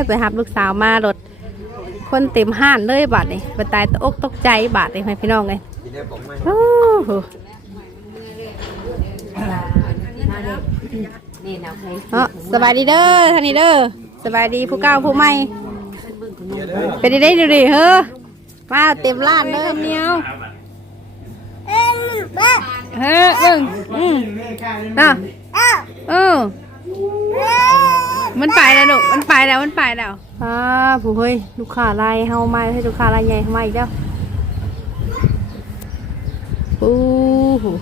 ยไปหับลูกสาวมารถคนเต็มห้านเลยบาดนี่ไปตายตกอกตกใจบาดนี่ให้พี่น้องเลยโอ้โหนี่นะเพลงเนาะสบายดีเด้อท่านนี่เด้อสบายดีผู้เก่าผู้ใหม่เป็นได้ดูดิเฮ้อมาเต็มร้านเด้อเมียวเฮ้อเบิ่งอืมน่ะเออ มันไปแล้วลูกมันไปแล้วมันไปแล้วอ่าผู้เฮ้ยลูกค้ารายเฮามาให้ลูกค้ารายใหญ่เข้ามาอีกแล้วปูหู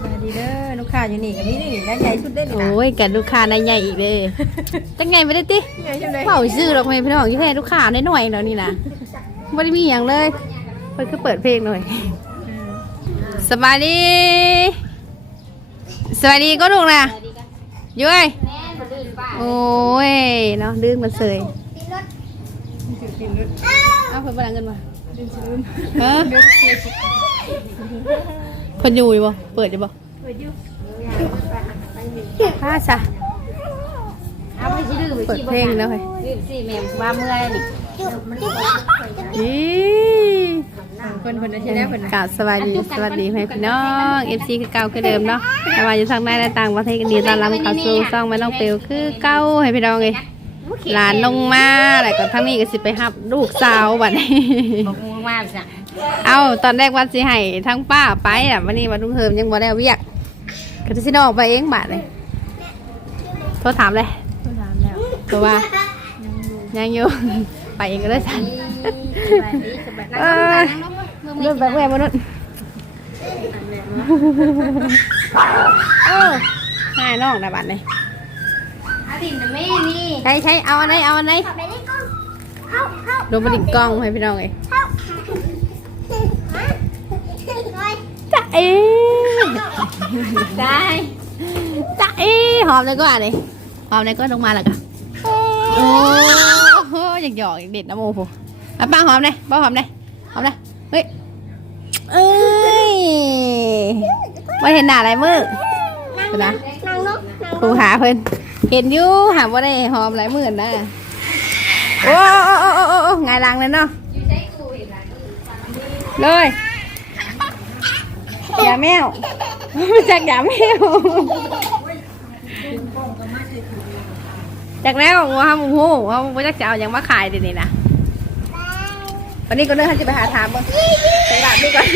สวัสดีเด้อลูกค้าอยู่นี่กับนี่นี่ด้านใหญ่สุดได้เลยนะโอ้ยกันลูกค้ารายใหญ่อีกเลยจังไงไม่ได้ติใหญ่จังเลยเผาซื้อหรอกไม่พี่น้องที่แท้ลูกค้าน้อยๆแล้วนี่นะไม่ได้มีอย่างเลยเพิ่นคือเปิดเพลงหน่อยสบายดีสวัสดีก็ลูกนะยุ้ย โอ้ยเนาะดื้อมันเสยเอาเพิ่นบลังเงินมาเฮ้คนอยู่อยู่บ่เปิดอยู่บ่เปิดอยู่ฮ่าจ้ะเอาไปชี้ดื้อไปเปิดชี้เพลงแล้วเฮ้ยดื้อสิแม่ว่าเมื่อยนี่อี คนคนนั้นใช่ไหมคนกราบสวัสดีสวัสดีแม่พี่น้องเอฟซีคือเก่าคือเดิมเนาะแต่ว่าอยู่ทางในและต่างประเทศกันดีตอนรับเข้าสู่ซ่องแม่น้องเปียวคือเก่าให้พี่น้องเลยหลานลงมาแล้วก็ทั้งนี้ก็สิไปหับลูกสาวบัดนี้บอกงูมากจ้ะเอาตอนแรกวันสิให้ทั้งป้าไปอะวันนี้วันลุงเฮิมยังบ่ได้เอาเวียกก็สินออกไปเองบาดเลยโทรถามเลยถามแล้วเพราะว่ายังอยู่ไปเองก็ได้สัน สบายดีสบายนั่งนั่งนั่งเลื่อนไปแม่มนุษย์เออให้น้องนะบัดเลยอาทิตย์นะแม่นี่ใช้ใช้เอาอันไหนเอาอันไหนดมาดิ่งกล้องให้พี่น้องเลยจ้าเอ๋ได้จ้าเอ๋หอมเลยก็อะเลยหอมเลยก็ลงมาแล้วกันโอ้โหอยากหยอกอยากเด็ดนะโมฟู อะป้าหอมเลยป้าหอมเลยหอมเลยเฮ้ยเอ้ยไม่เห็นหน้าอะไรมือเดี๋ยวนะนั่งนกนั่งครูหาเพิ่นเห็นอยู่หาว่าได้หอมหลายหมื่นนะโอ้โอ้โอ้โอ้โอ้โอ้ไงายหลังเลยเนาะเลยอย่าแมวจากอย่าแมวจากแล้วว่าหมูหูว่าว่จักจะเอาอย่างมาขายเดี๋ยวนี้นะ วันนี้ก็เดินจะไปหาถามเบิ่งไปตลาดดูก่อน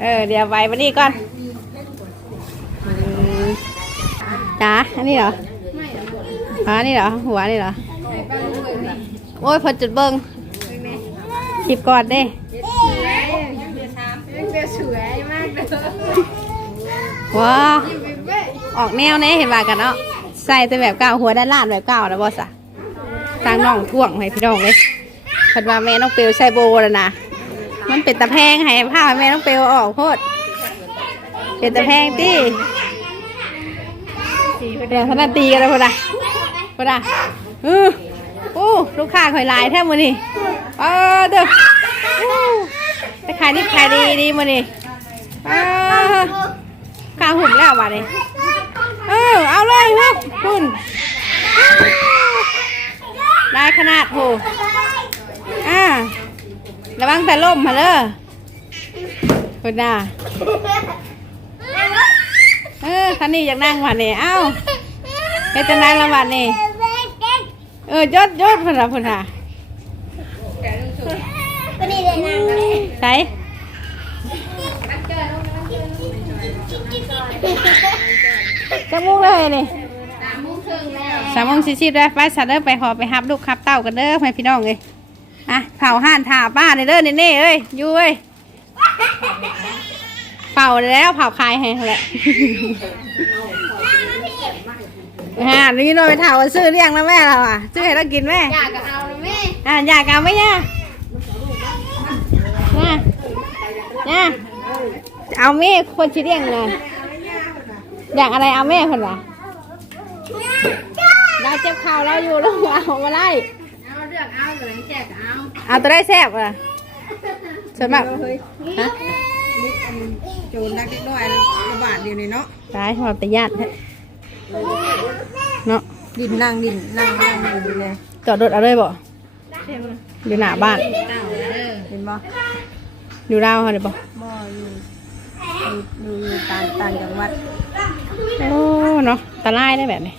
เออ เดี๋ยวไปวันนี้ก่อนจ้าอันนี้เหรออ๋ออันนี้เหรอ หัวนี่เหรอ โอ้ยพอจุดเบิ้งคลิปก่อนเด้สวยมากเลยว้าออกแนวแน่เห็นว่ากันเนาะ ใส่แต่แบบเก่าหัวด้านล่างแบบเก่านะบอสอะ ทางน้องท่วงให้พี่น้องเลยเพิ่นว่าแม่น้องเปลวใส่โบแล้วนะมันเป็นตะแพงให้ผ้าแม่น้องเปลวออกโพดเป็นตะแพงตี้เดี๋ยวขนาดตีกันแล้วพอดะพอดะอืออู้ลูกค้าคอยลายแท้มือนี่เออเด้อแต่ขายนี่ขายดีดีมือนี่เออข้าหุ่นแล้ววะนี่เออเอาเลยเฮ้ยคุณ ได้ขนาดโหอ่าระวังแต่ล่มมาเลยคุณน่ะเออคันนี้อยากนั่งวันนี้เอ้าเฮ็ดจะนั่งละวันนี้เออยอดยอดพุ่นละพุ่นน่ะก็นี่เลยนางเลยใส่จะมุกเลยนี่มโมงครึ่งแล้ว สามโมงสี่สิบเลยไปสัตว์เด้อไปหอไปหับลูกขับเต้ากันเด้อไปพี่น้องเลยอะเผาห่านถ่าป้าเด้อเด้อเน่เอ้ยอยู่เอ้ยเผาแล้วเผาคายให้เขาแหละฮ่านี่เราไปถามว่าซื้อเลี้ยงนะแม่เราอะซื้อให้เรากินแม่อยากเอาเลยแม่อะอยากเอาไหมเนี่ย่าย่าเอาแม่คนชี้เลี้ยงเลยอยากอะไรเอาแม่คนวะาเจ็บเข่าเราอยู่แล้วเอามาไล่เอาเรื่องเอาเลยแจกเอาเอาตัวได้แซ่บอะส่วนมากฮะโจรนักเล็กน้อยระบาดอยู่นี่เนาะตายหอดแต่ญาติเนาะดินนั่งดินนั่งนั่งอยู่เลยจอดรถเอาเลยบ่อยู่หน้าบ้านเห็นบ่อยู่ดาวเขาเดี๋ยวบ่บ่อยู่อยู่อยู่ต่างต่างจังหวัดโอ้เนาะตาลายได้แบบนี้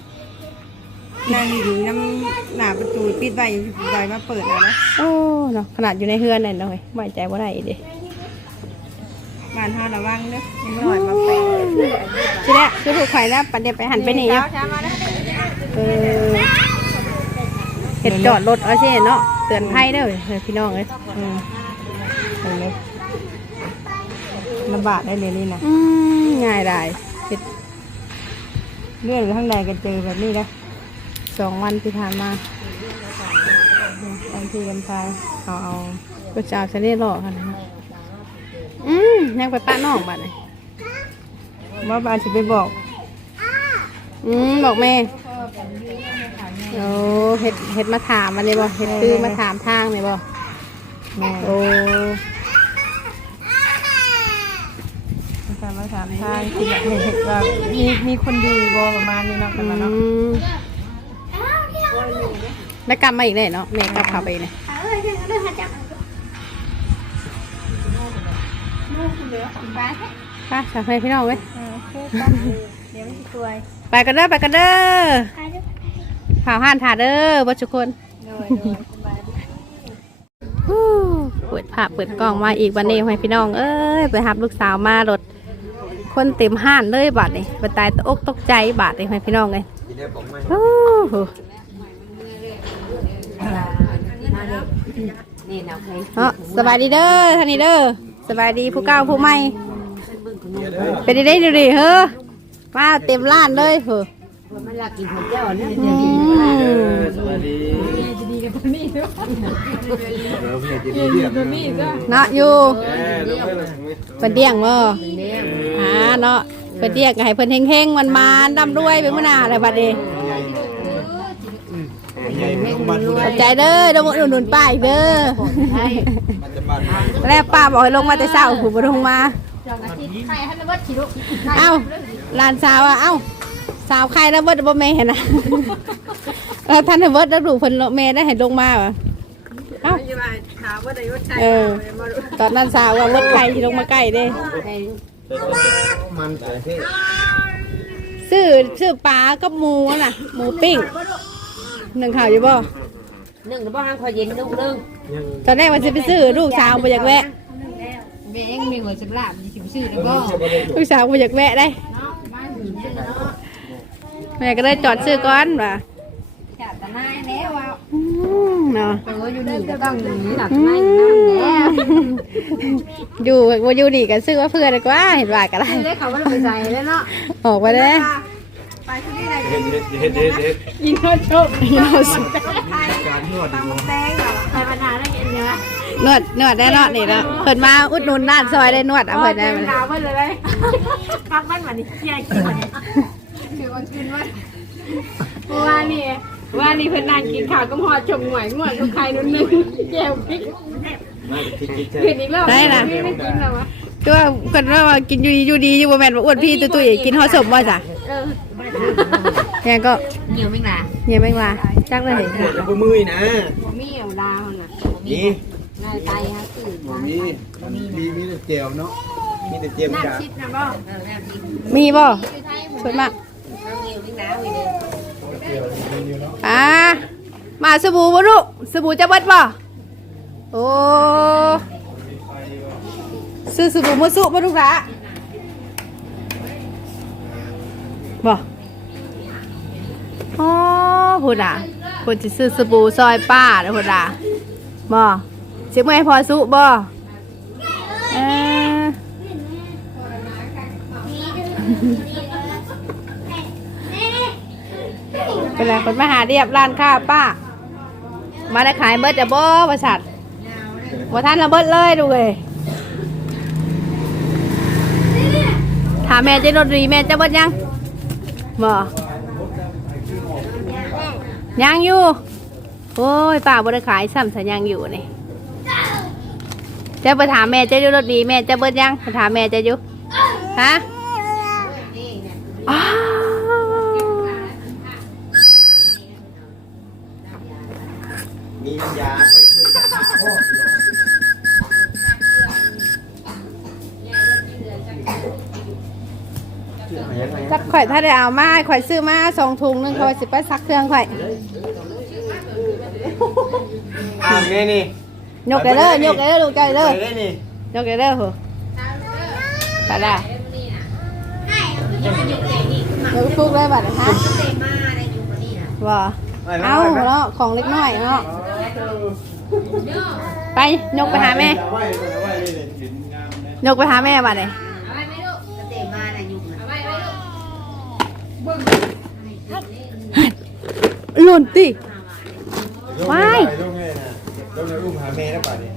นั่งอยู่น้ำหน้าประตูปิดไว้อยู่ไว้มาเปิดเอานะโอ้เนาะขนาดอยู่ในเฮือนนั่นเนาะเว้ยไว้ใจบ่ได้อีกเดิงานเฮาระวังเด้อยังน้อยมาแปลทีแรกคือถูกไข่แล้วปันเดียวไปหันไปนี่เช้าอะเช้ามาแล้วเออเห็ดจอดรถเอาใช่เนาะเตือนภัยเด้อเว้ยพี่น้องเอ้ยอืมเห็นไหมลำบากได้เลยนี่นะอืมง่ายได้เห็ดเลื่อนไปข้างในกันเจอแบบนี้นะ สองวันที่ผ่านมาบางทีกันทางเอาเอาก็จะเอาเสน่ห์หล่อกันนะอืมยังไปป้าน้องบ้านเลยว่าบานจะไปบอก อืมบอกแม่โอ้เห็ดเห็ดมาถามมันเลยบ่เห็ดคือมาถามทางเลยบ่แม่โอ้มาถามมาถามทางที่อยากเห็นว่ามีมีคนดีบอประมาณนี้เนาะอืกันเนาะม แล้วกลับมาอีกเลยเนาะแม่กลับเขาไปเนี่ยไปสาวให้พี่น้องเว้ยเออโอเคป่ะเดี๋ยวไม่ช่วยไปกันเด้อไปกันเด้อข่าวห้านถ่าเด้อบ่ทุกคนโดยโดยสบายดีฮู้เปิดภาพเปิดกล้องมาอีกวันนี้ให้พี่น้องเอ้ยไปรับลูกสาวมารถคนเต็มห้านเลยบาดนี่ไปตายตกอกตกใจบาดนี่ให้พี่น้องเลย ฮู้หูเนาะสบายดีเด้อท่านนี้เด้อสบายดีผู้เก่าผู้ใหม่เป็นได้ดูดิเฮ้อมาเต็มร้านเลยเฮ้อมันรักกินของเจ้าเนี่ยอืมสวัสดีจะดีกับตัวนี้ด้วยเออเพื่อนจะดีเรียบตัวนี้ก็เนาะอยู่เออน้องเพื่อนเลยเพิ่นเดี่ยงบ่เลี้ยงอ่าเนาะเพิ่นเดี่ยงก็ให้เพิ่นเฮงๆมันมาร่ำรวยไปมื้อหน้าอะไรบัดนี้ ใหญ่ไม่ต้องบัน ขอบใจเด้อเดยวมาอุดหนุนป้าอีกเด้อมันจะบันมาแล้วป้าบอกให้ลงมาแต่เช้าผู้บ่ลงมาเอ้าหลานสาวอะเอ้า สาวใครแล้วเบิดบ่แม่เห็นนะเออท่านให้เบิดแล้วดูเพิ่นแม่ได้ให้ลงมาว่ะเอ้าจะมาถามว่าได้รถใช้เออตอนนั้นสาวว่าเบิดใครที่ลงมาใกล้เด้มันแต่ที่ซื้อซื้อปลากับหมูน่ะหมูปิ้ง หนึ่งข่าวอยู่บ่หนึ่งหรือบ้างคอยเย็นนุ่งนึ่งยังตอนแรกว่าจะไปซื้อลูกสาวบ่อยากแวะแม่ยังมีหัวสับลาบมีชิมชื่อแล้วก็ลูกสาวบ่อยากแวะได้แม่ก็เลยจอดซื้อก่อนว่ะจัดตะนายแล้วว่าอืมเนาะเอออยู่นี่ก็ต้องหนีหลับไม่นั่งแล้วอยู่ว่าอยู่ดีกันซื้อว่าเพื่อนดีกว่าเห็นว่ากันได้ได้เขาว่าเราไปใส่แล้วเนาะออกมาเลย ไปที่นี่ไหนเด็ดเด็ดเด็ดเด็ดยิงเขาชบยิงเขาชบการนวดดีกว่าแตงเหรอใส่ปัญหาได้เย็นเยอะนวดนวดได้เนาะนี่เนาะเพิ่นมาอุดหนุนด้านซอยได้นวดเอาเพิ่นได้มาเลยดาวไปเลยพักบ้านวันนี้ใหญ่กินวันนี้คือวันคืนวันว่านี่ว่านี่เพิ่นนั่งกินข้าวก็หอดชมหวยงวดลูกใครนุ่นนึงแก้วพริกไม่คิดคิดคืนอีกแล้วไม่ได้กินแล้ววะก็ว่าเพิ่นว่ากินอยู่ดีอยู่ดีอยู่บ่แม่นว่าอ้วนพี่ตุ้ยๆกินฮอดสมบ่จ้ะ เออแม่ก็เหนียวไม่หนาเงียบแม่งว่าจักเลยกูมือนะมีเอวดาวน่ะนี่นายไตฮะตื่นมีมีมีแต่เจียวเนาะมีแต่เจียวจ้าชิดนะบ่เออแน่จริงมีบ่สวยมากเอาเหนียวไม่หนาวเลยอ่ามาสบู่บ่ลูกสบู่จะเบิดบ่โอ้ซื้อสบู่มาสุบ่ลูกหละบ่ อ๋อพุ่นอะพุ่นสิซื้อสบู่ซอยป้าเด้อพุ่นอะบ่สิเมื่อยพอสุบ่เออเป็นไรคนมาหาเรียบร้านค้าป้า มาได้ขายเบิดจะบ่บริษัทว่าท่านระเบิดเลยดูเลยถามแม่เจะรถรีแม่จะเบิดยังบ่ ยังอยู่ โอ้ยป้าบริขายซ้ำสัญยังอยู่นี่จะไปถามแม่เจะอยู่รถดีแม่จะเบิดยังไปถามแม่เจะอยู่ฮะ จักข่อยถ้าได้เอามาข่อยซื้อมาสองถุงหนึงข่อยสิไปซักเครื่องข่อยอ้าวนี่นี่ยกได้เลยยกได้เลยลูกใจเลยได้นี่ยกได้เลยเหรอไปละยกฟุกเลยบัดนะฮะว่าเอาเนาะของเล็กน้อยเนาะไปยกไปหาแม่ยกไปหาแม่บัดเลย หล่นติว้ายลงเลยนะลงในอุ้มหาแม่แล้วป่ะนี่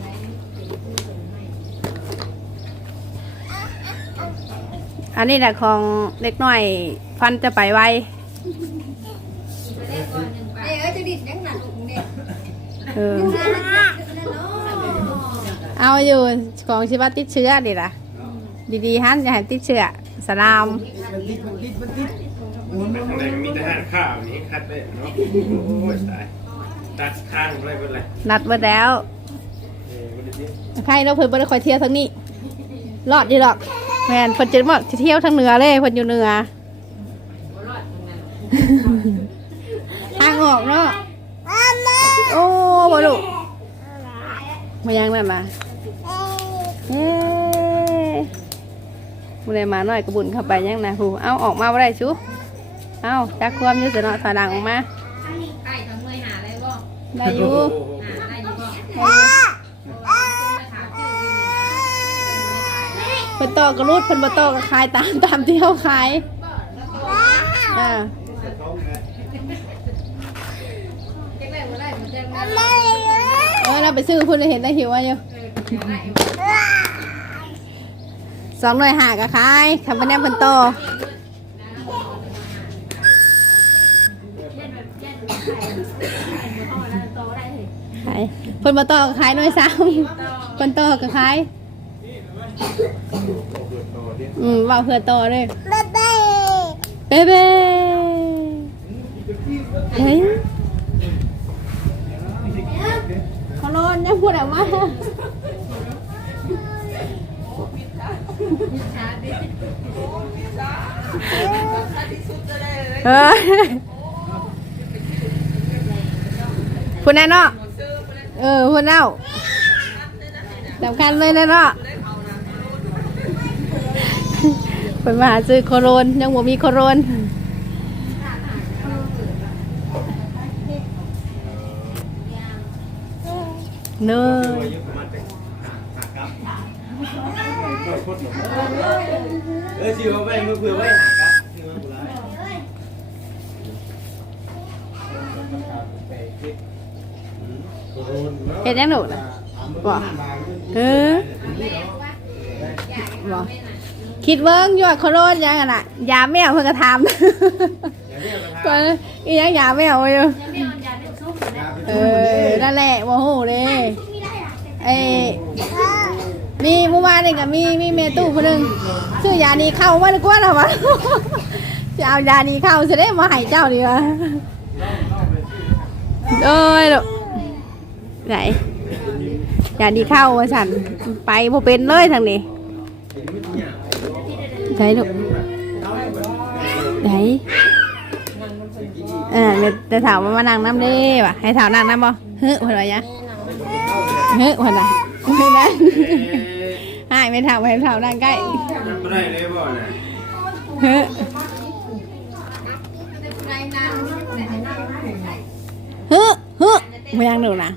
อันนี้แหละของเล็กน้อยฟันจะไปไวเออเอาอยู่ของชิบะติดเชื้อดิล่ะ ดีๆฮันอย่าให้ติดเชื้อสลาม ข้างในมีแต่อาหารข้าวนี้คัดได้เนาะ โอ้ยตายตัดข้างอะไรเป็นไรนัดเบิดแล้วเออมันจะใครเราะเพิ่นบ่ได้คอยเที่ยวทั้งนี้รอดดีหรอกแม่นเพิ่นจะบอกเที่ยวทั้งเหนือเลยเพิ่นอยู่เหนือทางออกเนาะโอ้บ่ลูกมายังนั่นน่ะเฮ้บ่ได้มาหน่อยกระบุญเข้าไปยังนะฮูเอาออกมาบ่ได้ชูเอ้าจักความอยู่สิเนาะถอยหลังออกมาได้อยู่เพิ่นตอกระรูดเพิ่นบ่ตอกระคายตามตามที่เขาขายอ่าเออเราไปซื้อเพิ่นเลยเห็นได้หิวว่าอยู่สองหน่วยหากระคายคำว่าแนมเพิ่นโต ขายเพิ่นบ่อกระคายหน่วยซ้ำเพิ่นโตอกระคายอืมว่าเพื่อโตเลยเบเบ้เบเบ้เฮ้ยเขาโลนยังพูดออกมาเฮ้ย พูดแน่เนาะเออพูดเน่าสำคัญเลยนะเนาะเป็นมาหาซื้อโคโรนยังบ่มีโคโรนเนอเออชื่อว่าไว้มือเผื่อไว้หาครับชื่อว่าบุไร เห็นยังหนูนะบ่เออบ่คิดเบิ้งยอดโคโรนยังอะน่ะยาแมวเพิ่งกระทำก็อีหยังยาแมวอยู่เออนั่นแหละโมโหเลยไอ้มีเมื่อวานนี่ก็มีมีเมตู้คนหนึงชื่อยานีเข้ามาดีกว่าเหรอวะจะเอายานีเข้าจะได้มาให้เจ้าดีวะโอ้ยลูก ไหนยานีเข้ามาสันไปพอเป็นเลยทางนี้ใช่ลูกไหนเออเดี๋ยวจะถามว่ามานั่งน้ำเด้ว่ะให้ถามนั่งน้ำบ่เฮ้ยหัวอะไรยะเฮ้ยหัวอะไรไม่ได้ให้ไม่ถามไม่ถามนั่งใกล้ไม่ได้เลยบ่นะเฮ้ยเฮ้ยเฮ้ยไม่ยังหนูนะ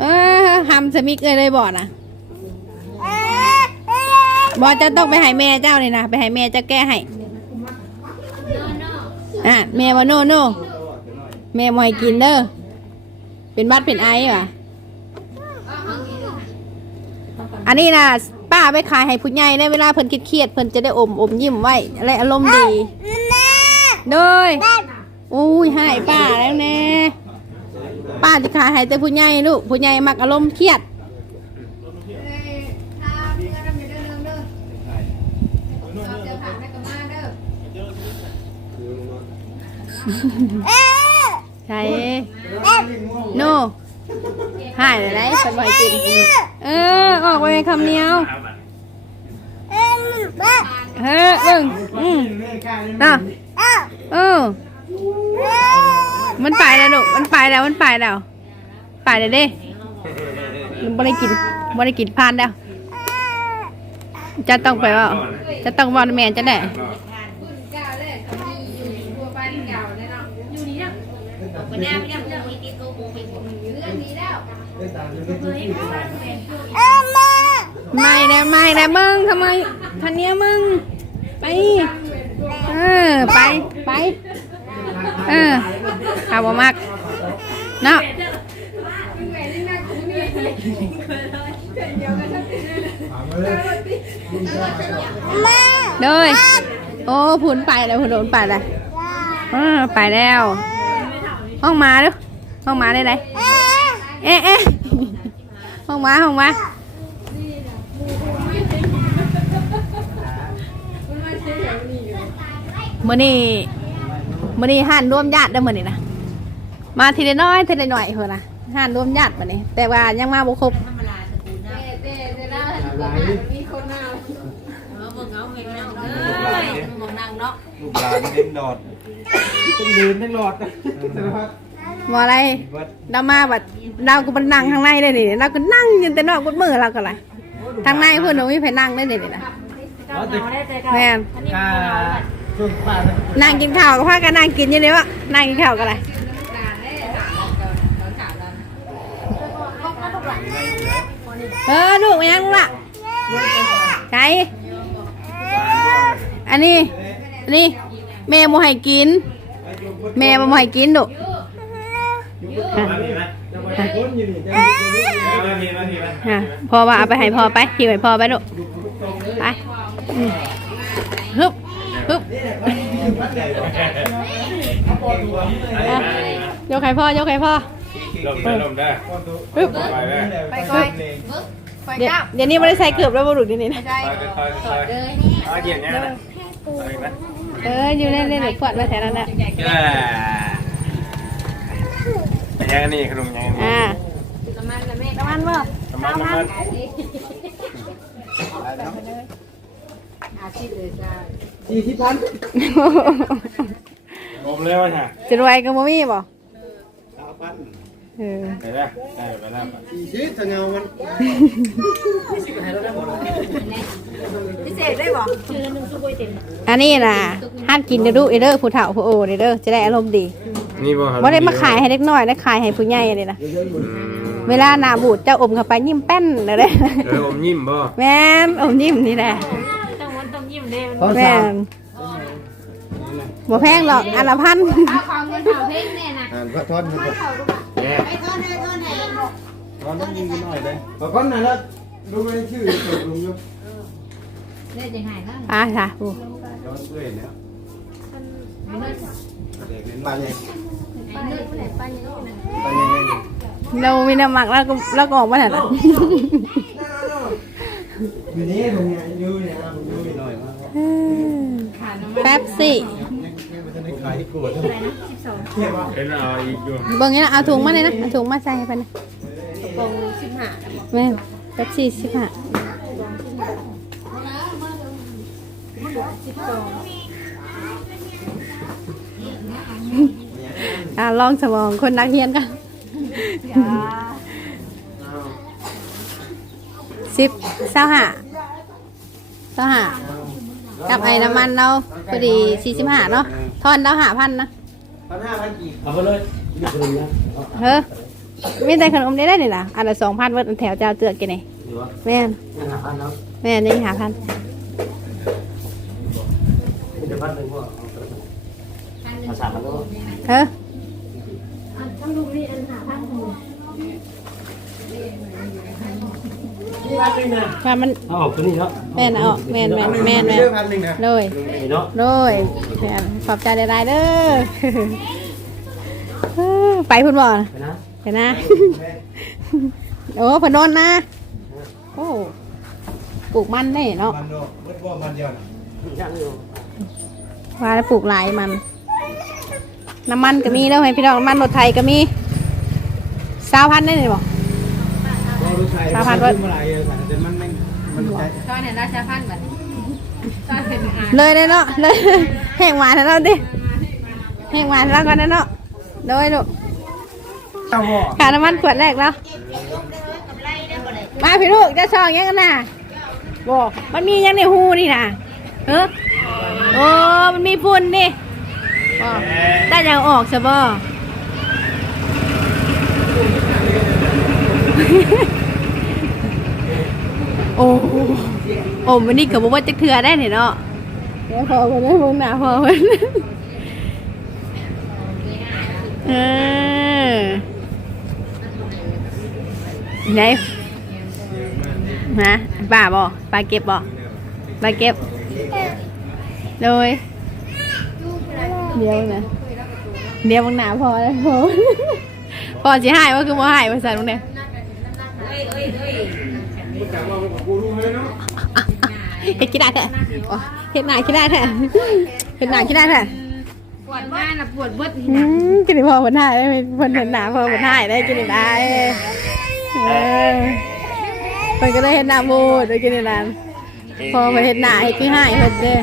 เออทำสมิกเลยเลยบ่นะบอจะต้องไปให้แม่เจ้าเลยนะไปให้แม่เจ้าแก้ให้อะแม่ว่าโนโนแม่มอยกินเด้อเป็นบัดเป็นไอวะอันนี้นะป้าไปขายให้ผู้ใหญ่ได้เวลาเพิ่นเครียดๆเพิ่นจะได้อมอมยิ้มไว้อะไรอารมณ์ดีโดยอุ้ยให้ป้าแล้วแน่ ป้าจะขายให้แต่ผู้ใหญ่ลูกผู้ใหญ่มักอารมณ์เครียดใช่โนหายเลยได้เป็นบ่อยกินเออ ออกไปเป็นคำเหนียวเฮ้ยเบิ่งอืมน่ะเออ มันไปแล้วลูกมันไปแล้วมันไปแล้ว ไปเลยเด้มันไม่ได้กินไม่ได้กินพานแล้ว จะต้องไปว่าจะต้องวอนแมนจะได้ไม่แล้วไม่แล้วมึงทำไมทันเนี้ยมึง ไป เออ ไป ไป เออ ข่าวบ่มากเนาะเลยโอ้ผุนไปแล้วผุนโดนไปแล้วเออไปแล้ว ห้องมาดูห้องมาได้ไรเอ๊ะเอ๊ะห้องมาห้องมามื่อนี้ มื่อนี้ห่านร่วมญาติได้อมื่อนี้นะมาทีละน้อยทีละหน่อยเถอะนะห่านร่วมญาติมื่อนี้แต่ว่ายังมาบุครบลูกหลานเล่นดอดต้องเดินทั้งหลอดสารพัดบออะไรดเรามาแบบเราก็มันนั่งข้างในเลยนี่เราก็นั่งยืนแต่นอกบนมือเราก็ไรทางในเพื่อนหนูมีไผนั่งได้เลยนี่นะแม่น ค่างกินข้าวก็พากันนั่งกินอยู่เดียวอะนั่งกินข้าวกันไรเออลูกมายังลูกล่ะใช่อันนี้ อันนี้แม่โมให้กิน แม่บ่ให้กินดุมาทีนะคนอยู่นี่จะมาทีมาทีนะฮะพอว่าเอาไปให้พ่อไปหิวให้พ่อไปลูกไปฮึบ ยกให้พ่อยกให้พ่อลมได้ลมได้ฮึบไปไหมไปก่อนเดี๋ยวเดี๋ยวนี้ไม่ได้ใส่เกือบแล้วบุรุษนี่นี่นะไปไปไปไปเกี่ยงยังไงนะไปนะเอออยู่เล่นเล่นหนูขวดไว้แถวนั้นแหละยังนี่ขนมยังนี่อ่าน้ำมันน้ำมันบ่น้ำมันน้ำมัน สี่สิบพันผมเลยว่าค่ะจะรวยก็บ่มีบ่สามพันเออไปแล้วได้ไปแล้วสี่สิบถ้าเงามันอันนี้น่ะห้ามกินเด้อดูเอเด้อผู้เฒ่าผู้โอเด้อเด้อจะได้อารมณ์ดีนี่บ่ครับบ่ได้มาขายให้เล็กน้อยได้ขายให้ผู้ใหญ่เลยนะเวลาหน้าบูดเจ้าอมเข้าไปยิ้มแป้นเลยเด้เอออมยิ้มบ่แม่นอมยิ้มนี่แหละ ต้องมันต้องยิ้มเด้ตอนแม่สามนบ่แพงหรอกอันละพันความเงินเผาเพลงแน่น่ะอ่านพระทอนมันก่อนแม่ทอนต้องยิงกันหน่อยเลยพอก้อนไหนแล้วดูไม่ได้ชื่อตกลุงยกเด้จะหายแล้วอ่าค่ะผู้ย้อนเพื่อนแล้วเด็กเล่นบ้านใหญ่ไปเลิกไปไปยังไงบ้านใหญ่ เรามีน้ำหมักแล้วก็แล้วก็ออกมาหั่นน่ะอยู่นี่ผมเนี่ยอยู่เนี่ยผมอยู่หน่อยมาก แป๊บซี่มันจะได้ขายที่กวดเป็นเอาอีกอยู่เบิ่งนี่นะเอาถุงมาเลยนะเอาถุงมาใส่ให้ไปนะกองสิบห้าแม่นแป๊บซี่สิบห้าอ่าลองสมองคนนักเรียนกันสิบเศร้าห้าเศร้าห้า กับไอ้น้ำมันเราพอดีสี่สิบห้าเนาะทอนเราหาพันนะพันห้าพันกี่เอาไปเลยนี่คือนะเฮ้อมีแต่ขนมได้ได้นี่ล่ะอันละสองพันเวิร์ดอันแถวเจ้าเตือกกันนี่หรือว่าแม่นห้าพันแล้วแม่นนี่หาพันเดี๋ยวพันหนึ่งว่าภาษาแล้ว เฮ้อ ต้องดูนี่อันหาพันหนึ่ง ว่ามันเอาออกตัวนี้เนาะแม่นเอาออกแม่นแม่นแม่นแม่นเรื่องพันหนึ่งนะเลยนี่เนาะเลยแม่นขอบใจได้ๆเด้อเออไปพุ่นบ่ไปนะเห็นนะโอ้เพนโดนนะโอ้ปลูกมันได้เนาะมันโดเมื่อว่ามันเดียวนะย่างอยู่ว่าแล้วปลูกหลายมัน น้ำมันก็มีแล้วให้พี่น้องน้ำมันรถไทยก็มีสาวพันได้เลยบอกลูก ชายสามพันเว้ยเมื่อไหร่แต่มันไม่มันใจตอนเห็นราชาพันธุ์แบบตอนเห็นอาเลยเลยเนาะเลยแห้งหวานให้เราดิแห้งหวานให้เราก่อนนะเนาะโดยลูกเจ้าพ่อขาน้ำมันขวดแรกแล้วมาพี่ลูกจะชองยังกันน่ะบอกมันมียังในหูนี่นะเออโอ้มันมีฝุ่นนี่บอกได้ยังออกซะบ่ โอ้โอ้มันนี่กับอกว่าจะเถื่อได้เนี่ยเนาะเดี๋ยวพอคนได้มึงหนาพอคนเออไหนฮะป่าบ่ปลาเก็บบ่ปลาเก็บโดยเดี๋ยวนะเดี๋ยวมึงหนาพอแล้วพอพอจะหายว่าคือว่าหายภาษาตรงเนี้ย เฮ็ดกี่ได้เถอะโอ้เฮ็ดหน้ากี่ได้เถอะเฮ็ดหน้ากี่ได้เถอะปวดบ้านนะปวดเบิดอืมกินได้พอเพิ่นหายได้เพิ่นเห็นหน้าพอเพิ่นหายได้กินได้เออเพิ่นก็ได้เฮ็ดหน้าบูดได้กินได้นานพอเพิ่นเฮ็ดหน้าให้คือหายเพิ่นเด้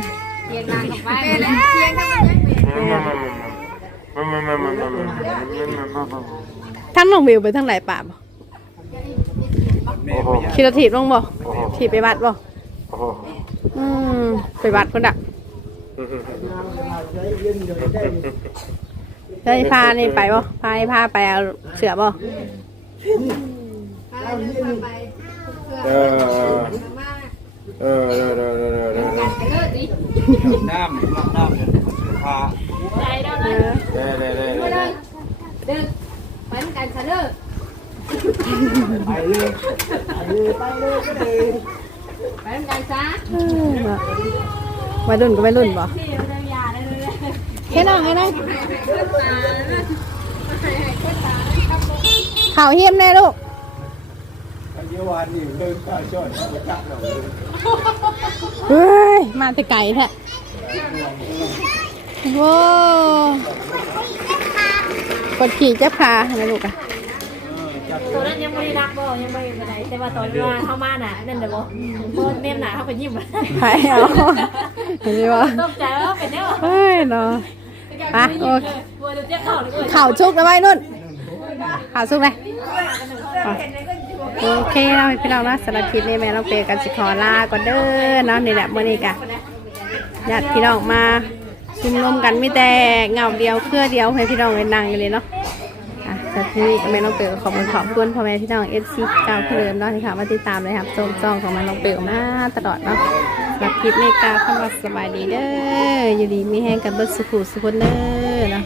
เย็นนานของบ้านแล้วเที่ยงทั้งวันทั้งน้องบิวไปทั้งหลา ยป่าบ่ขี่รถถีบลงบ่ถีบไปวัดบ่อืมไปวัดพุ่นน่ะได้พานี่ไปบ่พาให้พาไปเอาเสือบ่เออเออเออเออเออเออน้ำน้ำพาใจเราเลเอยอได้ได้ได้ได้เดินไปทำการซะเด้อ ไปเลยไปเลยไปเลยก็เลยไปทำการซะวัยรุ่นก็วัยรุ่นบ่ที่เราจะยาได้เลยแค่นั่งแค่นั่งข่าวเฮียมแน่ลูกเดียววันนี้เดินข้าวช่อยจับเราเลยเฮ้ย มาแต่ไก่แท้โว้กดขี่เจ็บขาอะไรลูกอะ ตัวนั้นยังไม่ได้รักบ่ยังไม่ได้แต่ว่าตอนเวลาเข้ามาน่ะนั่นเดี๋ยวบ่พอเนมหนาเข้าไปยิ้มหายเอาเห็นไหมวะตกใจว่าเป็นเนี่ยเฮ้ยเนาะไปโอเคบัวเดี๋ยวเจ๊เข่าเลยข่าวชุกนะไว้นุ่นข่าวชุกเลยโอเคเราะพี่เรานะสำหรับคลิปนี้แม่เราเปย์กันสิขอลาก่อนเด้อเนาะนี่แหละมื่อนี้กะญาติพี่น้องมาชุมนุมกันไม่แต่เงาเดียวเครือเดียวให้พี่น้องเลยนั่งอยู่เลยเนาะ ค่ะสำหรับที่แม่น้องเปย์ก็ขอบคุณขอบคุณพ่อแม่พี่น้องเอฟซีเก่าเพื่อนเนาะที่ค่ะมาติดตามเลยครับชมจ้องของแม่น้องเปย์มาตลอดเนาะหรับคลิปนี้กาเข้ามาสบายดีเด้ออยู่ดีมีแห้งกันเบิดสุขุสุขคนเด้อเนาะ